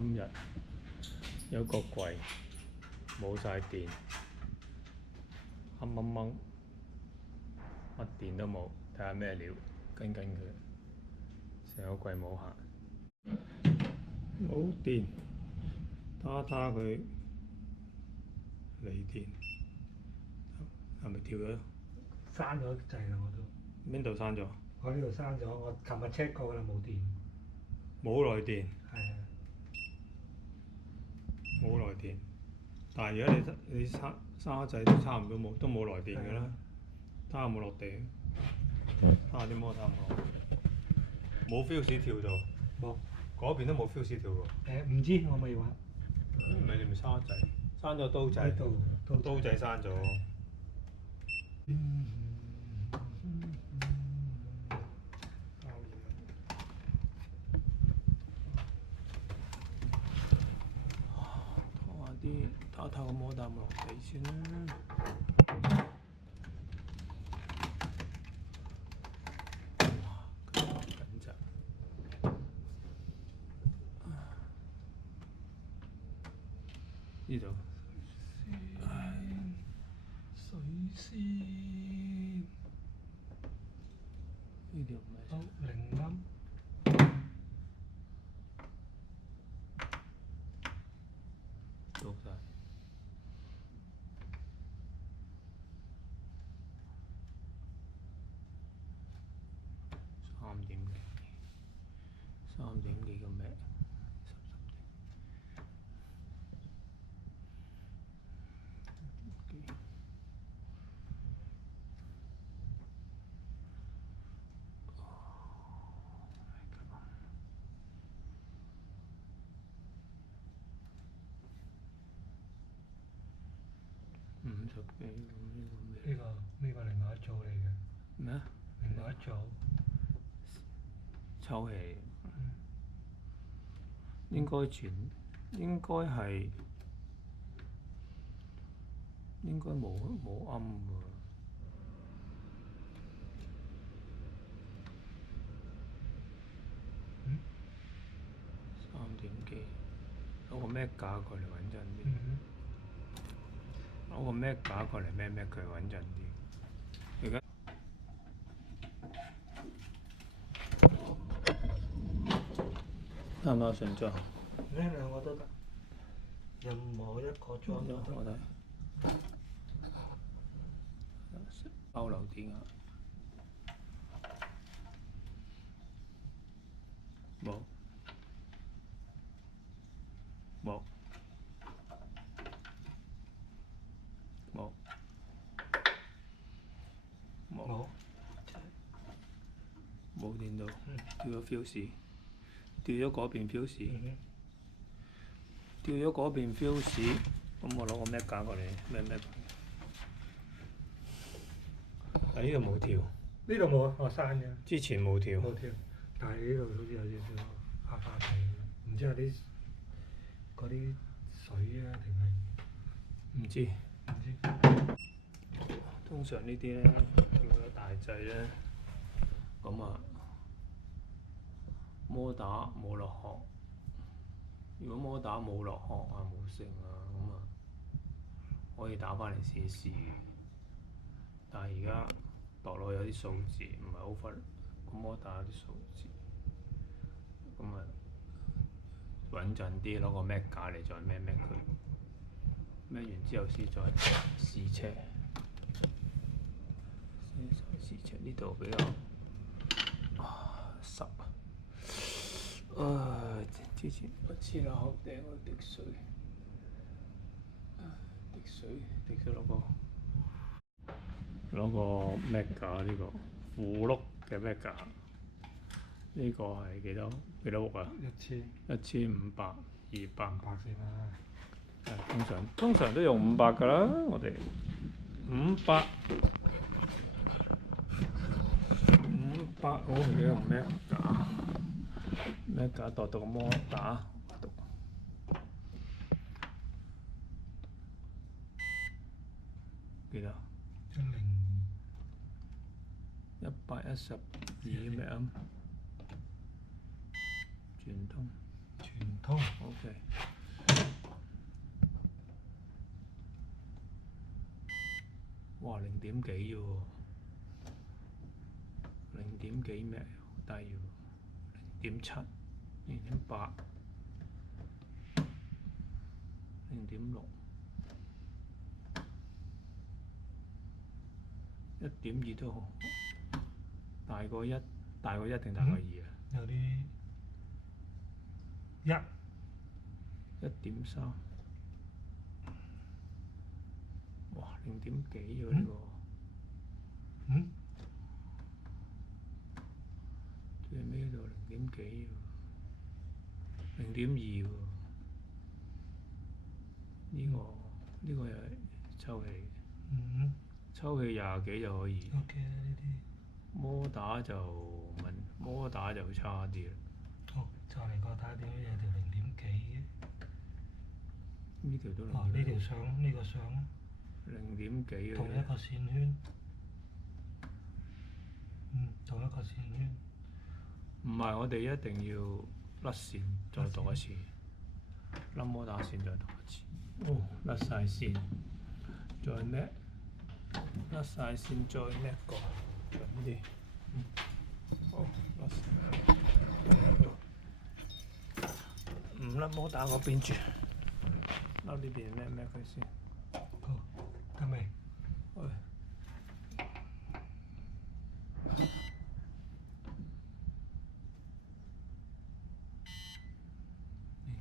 今日有個櫃冇晒電，黑掹掹，乜電都冇，睇下咩料，跟佢，成個櫃冇行，冇電，睇佢嚟電，係咪跳咗？刪咗掣啦，我都。邊度刪咗？我呢度刪咗，我琴日 check 過啦，冇電。冇來電。係啊。冇來電，但係而家你刪咗掣都差唔多冇，都冇來電㗎啦。睇下有冇落地，睇下啲摩打有冇落地。冇 fuse 跳到。冇。嗰邊都冇 fuse 跳喎。唔知我未玩。唔係你咪刪掣，刪咗刀仔。刀仔刪咗。睇下個摩打有冇落地先啦。緊張。呢度。水仙。呢條唔係。好，零蚊。到晒。3.幾個咩？50幾咁呢個另外一組嚟嘅。咩啊？另外一組。抽氣。應該冇暗喎。3.幾，攞個咩架過嚟穩陣啲。攞個咩架過嚟咩佢穩陣啲。而家得唔得順裝？呢兩個都得，任何一個裝都得。我睇。包流電啊！冇。冇。冇。冇。冇電到，掉咗 fuse，掉咗嗰邊 fuse，掉咗嗰邊 fuse，咁我攞個咩架過嚟？咩？啊！呢度冇跳。呢度冇啊，我刪咗。之前冇跳。冇跳，但係呢度好似有少少花花地，唔知係啲嗰啲水啊定係？唔知。唔知。通常呢啲咧，如果有大掣咧，咁啊摩打冇落殼。如果摩打冇落殼啊冇剩啊，咁啊可以打返嚟試一試。但係而家度落有啲數字，唔係好忽，個摩打有啲數字，咁啊穩陣啲，攞個咩架嚟再咩佢，咩完之後先再試車。試車呢度比較濕啊！之前我黐落口頂嗰滴水，滴咗攞個咩架呢個副轆嘅咩架？呢個係幾多屋啊？1500、200。500先啦。通常都用500㗎啦，我哋500，我唔記得用咩架？咩架度個摩打？幾多？112咩啊？傳通。傳通。OK。點幾啫喎，零點幾咩？低喎，0.7、0.8、0.6、1.2都好，大過一定大過2啊？有啲1.3，哇，零點幾喎呢個，最尾嗰度零點幾喎，0.2喎，呢個又係抽氣，抽氣20幾就可以。 OK 啦呢啲。摩打就差啲啦。好，再嚟個睇下點樣有條零點幾嘅。呢條都哦，呢條相呢個相零點幾嘅同一個線圈。同一個線圈。唔係，我哋一定要甩線再讀一次，甩摩打線再讀一次。哦，甩晒線，再叻，甩晒線再叻個，準啲。好，甩線。唔甩摩打嗰邊住，甩呢邊叻佢先。好，得未？喂。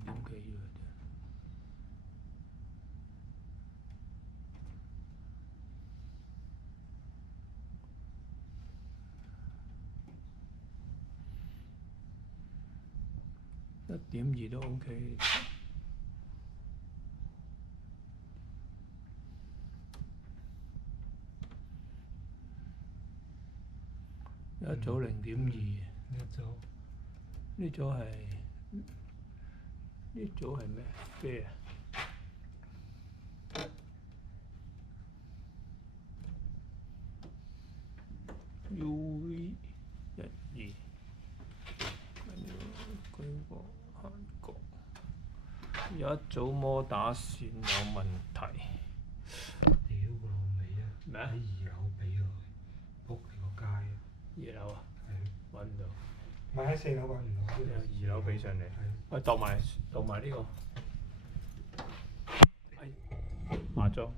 0.幾嘅啫。1.2都 OK。一組0.2。呢組係咩？啡啊？UV 1、2，跟住佢個韓國有一組摩打線有問題。屌個老味啊！咩？喺2樓俾佢，仆你個街啊！2樓啊？揾唔到。咪喺4樓揾唔到。2樓俾上嚟。喂，度埋呢個。麻咗。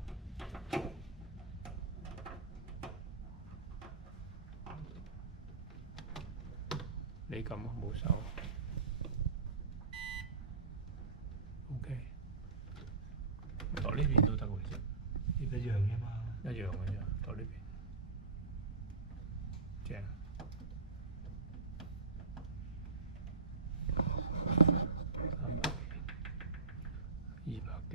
你撳啊，冇手。OK。度呢邊都得喎，其實。一樣啫嘛。一樣嘅啫，度呢邊。正。300幾，200幾。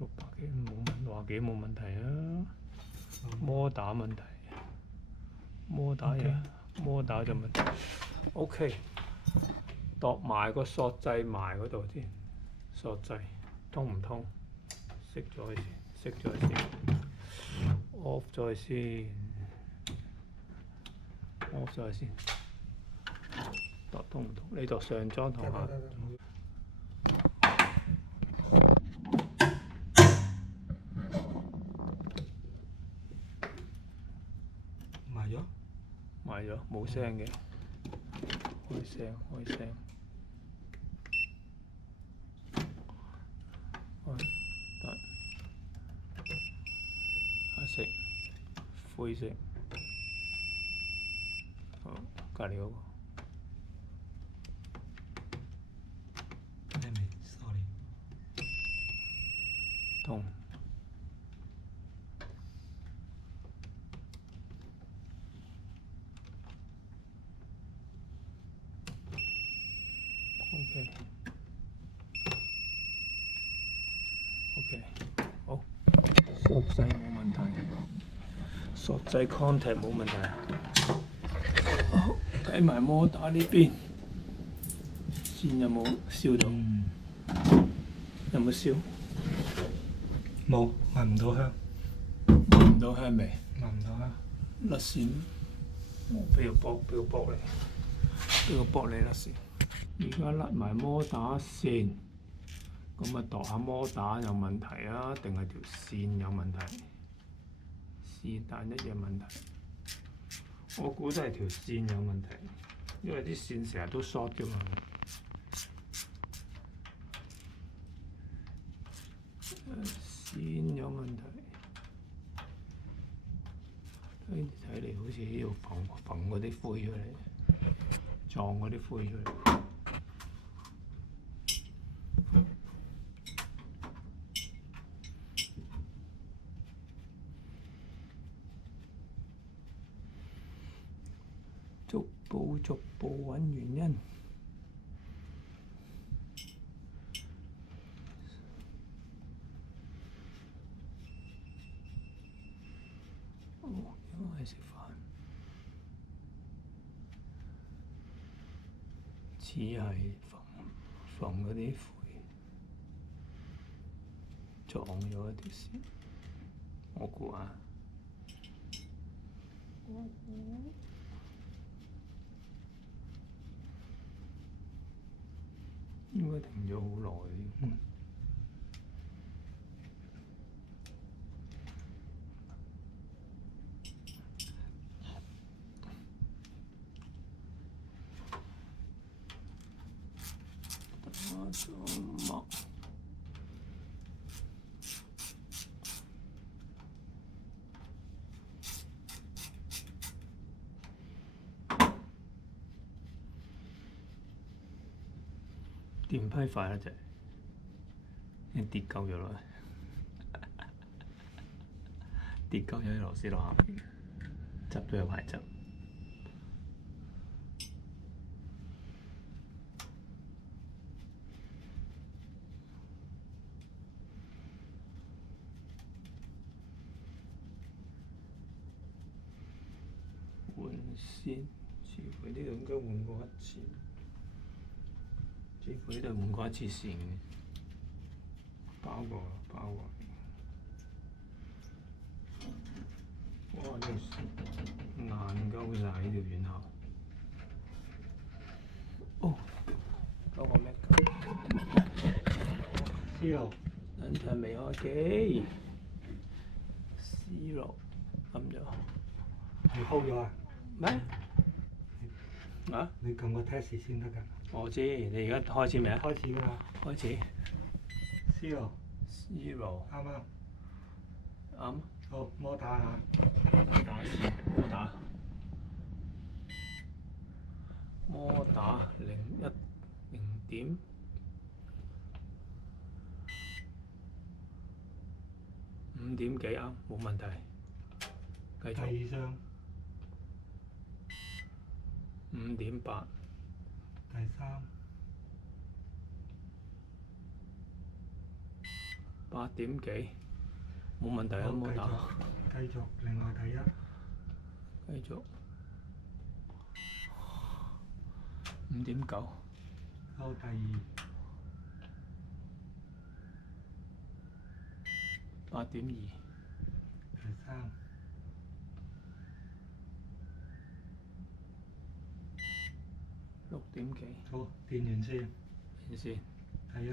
600幾60幾冇問題啊，摩打問題，摩打就問題。OK，度埋個索掣埋嗰度先，索掣通唔通？熄咗先，off 咗先，度通唔通？你度上裝同下。埋咗，冇聲嘅，開聲，得，黑色，灰色，好，隔離嗰個。聽未 ？Sorry。通。OK，好，索掣冇問題，索掣 contact 冇問題。好，睇埋摩打呢邊，線有冇燒到？有冇燒？冇，聞唔到香。聞唔到香味？聞唔到香。甩線，俾個卜你，甩線。而家甩埋摩打線，咁啊度下摩打有問題啊，定係條線有問題？是但一樣問題，我估都係條線有問題，因為啲線成日都 short 㗎嘛。線有問題，睇嚟好似要縫嗰啲灰出嚟，撞嗰啲灰出嚟。逐步揾原因。因為食飯，似係縫嗰啲灰撞咗一條線，我估啊。應該停咗好耐。電批快一隻，已經跌鳩咗落去，跌鳩咗啲螺絲落下邊，執都有排執。換線，似乎呢度應該換過一次。似乎呢度換過一次線嘅，包過。哇！呢條線硬鳩晒呢條軟喉。哦，嗰個咩思路，等陣未開機。思路撳咗。你 hold 咗啊？咩？啊？你撳個 test 先得㗎。我知，你而家開始未啊？開始㗎啦。開始。Zero。Zero。啱啱。啱。好，摩打下。摩打0.1點5點幾啊？冇問題。繼續。第二張。5.8。第三。8點幾？冇問題啊，摩打。繼續，另外第一。繼續。5.9。好，第二。8.2。第三。6點幾？好，電完先。電線。第一。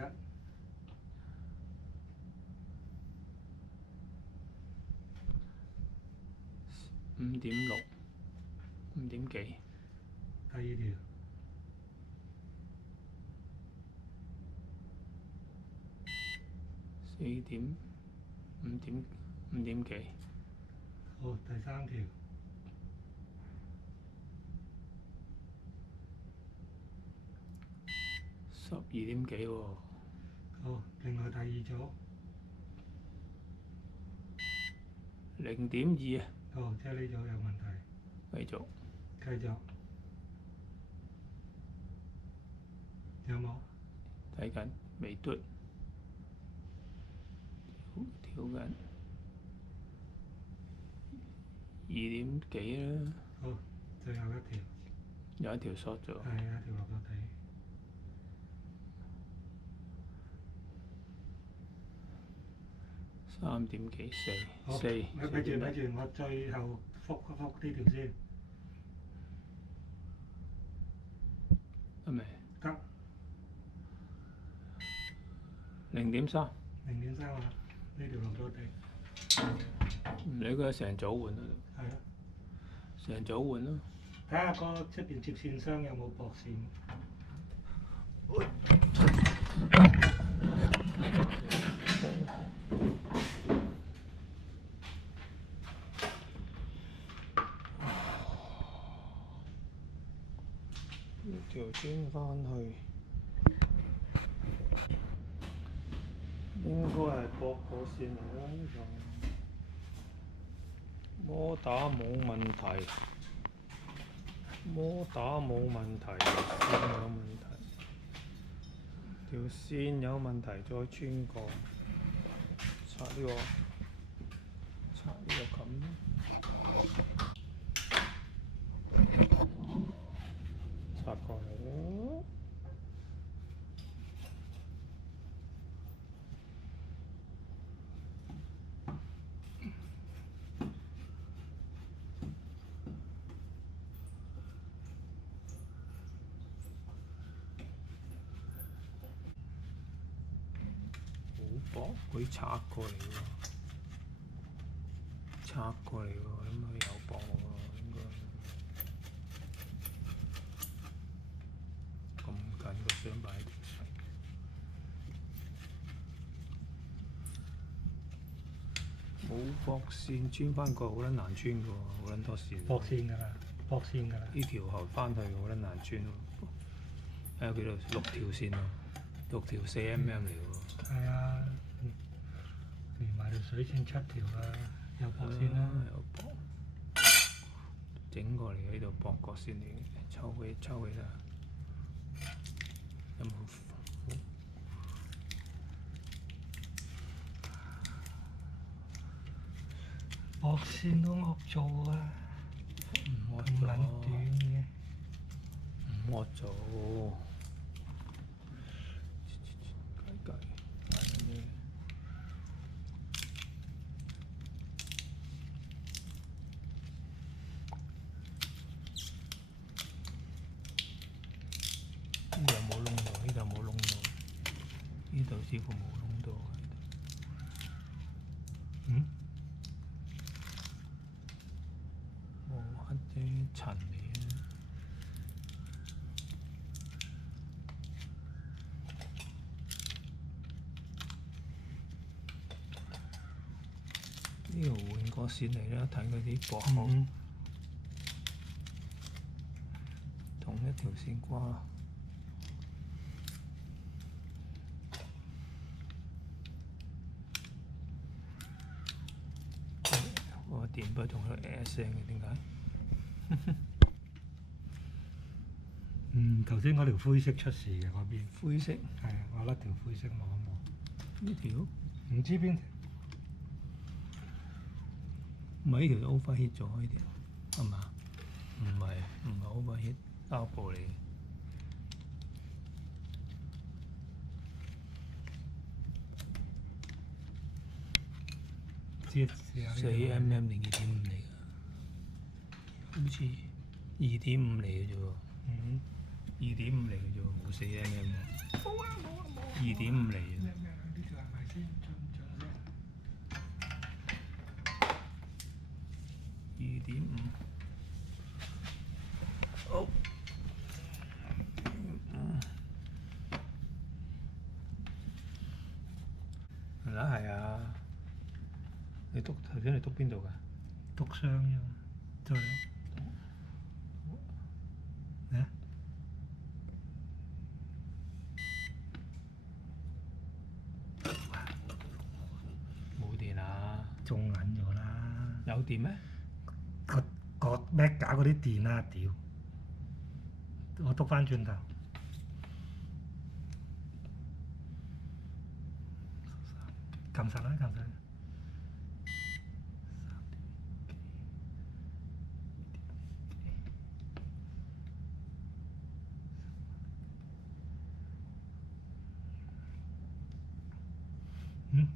5.6。5點幾？第二條。5點幾？好，第三條。12點幾喎？好，另外第二組。0.2啊。好，即係呢組有問題。繼續。繼續。有冇？睇緊，未嘟。調緊。2點幾啦。好，最後一條。有一條 short 咗。係，有一條落咗地。3點幾4？好，咪住，我最後覆一覆呢條先。得未？得。0.3，0.3啊，呢條落咗地，唔理佢成組換啦，係啊，成組換啦。睇下個出邊接線箱有冇駁線。呢條轉翻去，應該係駁個線嚟啦。呢個摩打冇問題，摩打冇問題，線有問題，條線有問題，再穿過，拆呢個，拆呢個冚，拆過嚟啦。好薄，佢拆過嚟喎，拆過嚟喎，咁佢有薄喎，應該咁近個箱擺條水，冇駁線穿翻過好撚難穿嘅喎，好撚多線。駁線㗎啦，駁線㗎啦。呢條後翻去好撚難穿喎，睇下幾多6條線喎，6條4mm嚟喎。係啊，連埋條水線7條啦，有駁線啦。有駁，整過嚟嘅呢度駁角線嚟嘅，抽起啦。有冇？駁線都惡做啊！唔惡咁撚短嘅。唔惡做。計緊咩？呢度冇窿到，呢度冇窿到，呢度似乎冇窿到。嗯？冇黑啲塵嚟嘅。呢度換個線嚟啦，睇佢啲駁口，同一條線掛。個電筆仲有聲嘅，點解？頭先嗰條灰色出事嘅嗰邊。灰色。係啊，我甩條灰色望一望。呢條？唔知邊條？唔係呢條 overheat 咗呢條，係嘛？唔係 overheat，膠布嚟嘅。4mm 定2.5嚟㗎？好似2.5嚟嘅啫喎。2.5嚟嘅啫喎，冇4mm。2.5嚟嘅。呢條係咪先？準2.5。好。係啊！頭先你篤邊度㗎？篤箱啫嘛，再嚟。嚟啊！冇電啊！中撚咗啦！有電咩？個咩搞嗰啲電啊！屌！我篤翻轉頭。撳實啦，撳實。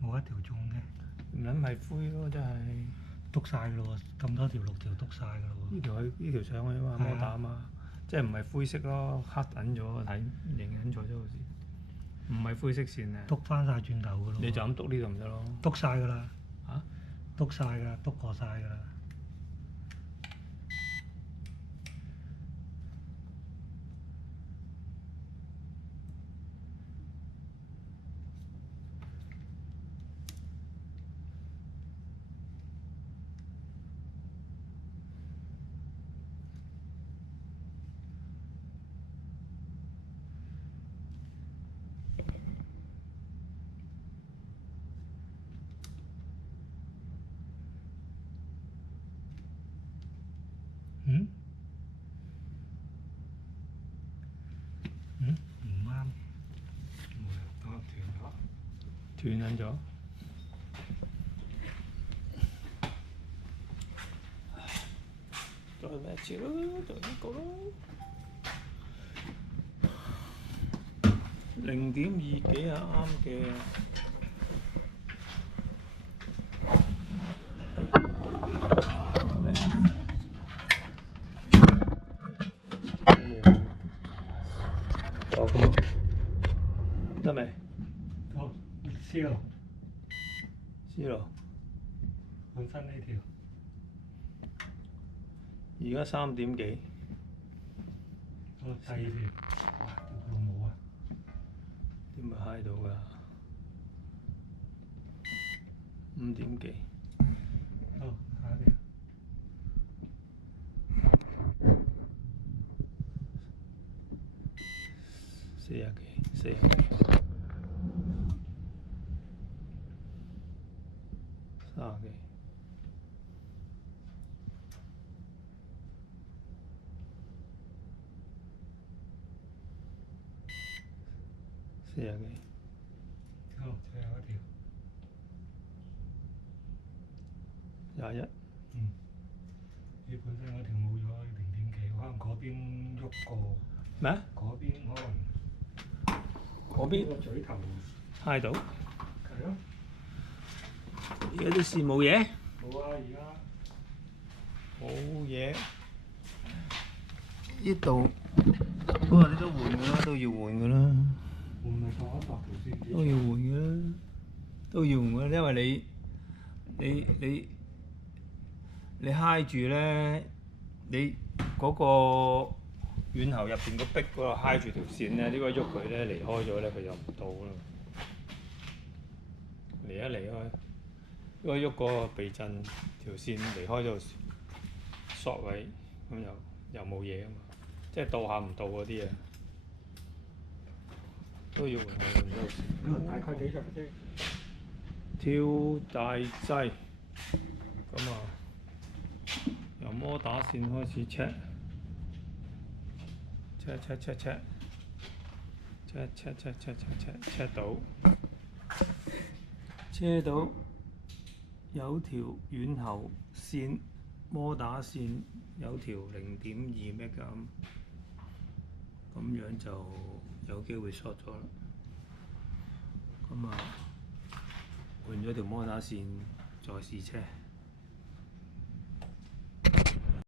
冇一條中嘅。唔撚係灰咯，真係。篤晒㗎咯喎，咁多條6條篤晒㗎咯喎。呢條上去啊嘛，摩打啊嘛，即係唔係灰色咯，黑緊咗，睇認緊咗啫好似。唔係灰色線啊！篤翻晒轉頭㗎咯喎。你就咁篤呢度唔得咯。篤晒㗎啦。嚇？篤晒㗎，篤過晒㗎啦。嗯？嗯？唔啱。冇啊，斷咗。斷緊咗。再咩次咯？就呢個咯。0.2幾啊，啱嘅。得未？好，黐落。知咯。本身呢條。而家3點幾？好，第二條。哇！條路冇啊。點會揩到㗎？5點幾？好，下一條。40幾，40幾。30幾。40幾。好，最後一條。21。嗯。你本身嗰條冇咗0點幾，可能嗰邊喐過。咩啊？嗰邊可能。嗰邊個嘴頭。揩到。係咯。而家啲線冇嘢？冇啊！而家。冇嘢。呢度，不過你都換㗎啦，都要換㗎啦。換咪度一度條線。都要換㗎啦，都要換㗎啦，因為你揩住咧，你嗰個軟喉入邊個壁嗰度揩住條線咧，呢個喐佢咧離開咗咧，佢就唔到啦。離一離開，如果喐個避震條線離開咗索位，咁又冇嘢啊嘛，即係到下唔到嗰啲啊，都要換下換咗。大概幾隻啫？跳大掣，咁啊，由摩打線開始 check到，車到有條軟喉線，摩打線有條0.2 meg 咁樣就有機會 short 咗啦。咁啊〜換咗條摩打線再試車。